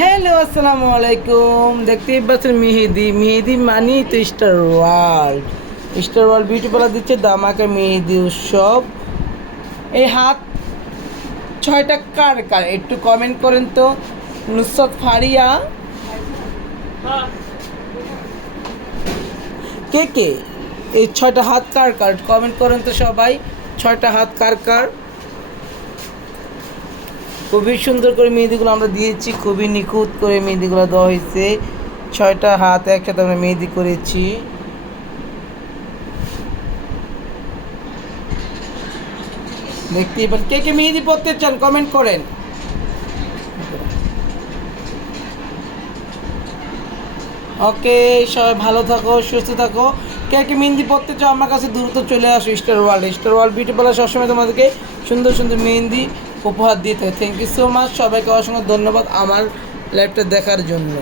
Hello, আসসালামু আলাইকুম। দেখতেই পাচ্ছেন মেহেদি। মেহেদি মানেই তো star world. Star world beauty parlour দিচ্ছে দামাকা মেহেদি উৎসব। এই হাত 6টা কার কার একটু কমেন্ট করেন তো। নুসরাত ফারিয়া, কে কে এই 6টা হাত কার কার কমেন্ট করেন তো সবাই। 6টা হাত কার কার। খুবই সুন্দর করে মেহেদিগুলো আমরা দিয়েছি, খুবই নিখুঁত করে মেহেদিগুলো দেওয়া হয়েছে। 6টা হাত একসাথে আমরা মেহেদি করেছি। দেখতেই পাচ্ছেন, কে কে মেহেদি পড়তে চান কমেন্ট করেন। ওকে, সবাই ভালো থাকো, সুস্থ থাকো। কে কে মেহেন্দি পড়তে চাও আমার কাছে দ্রুত চলে আসো। Star world, star world beauty parlour সবসময় তোমাদেরকে সুন্দর সুন্দর মেহেন্দি উপহার দিয়ে থাকে। থ্যাংক ইউ সো মাচ, সবাইকে অসংখ্য ধন্যবাদ আমার লাইভটা দেখার জন্য।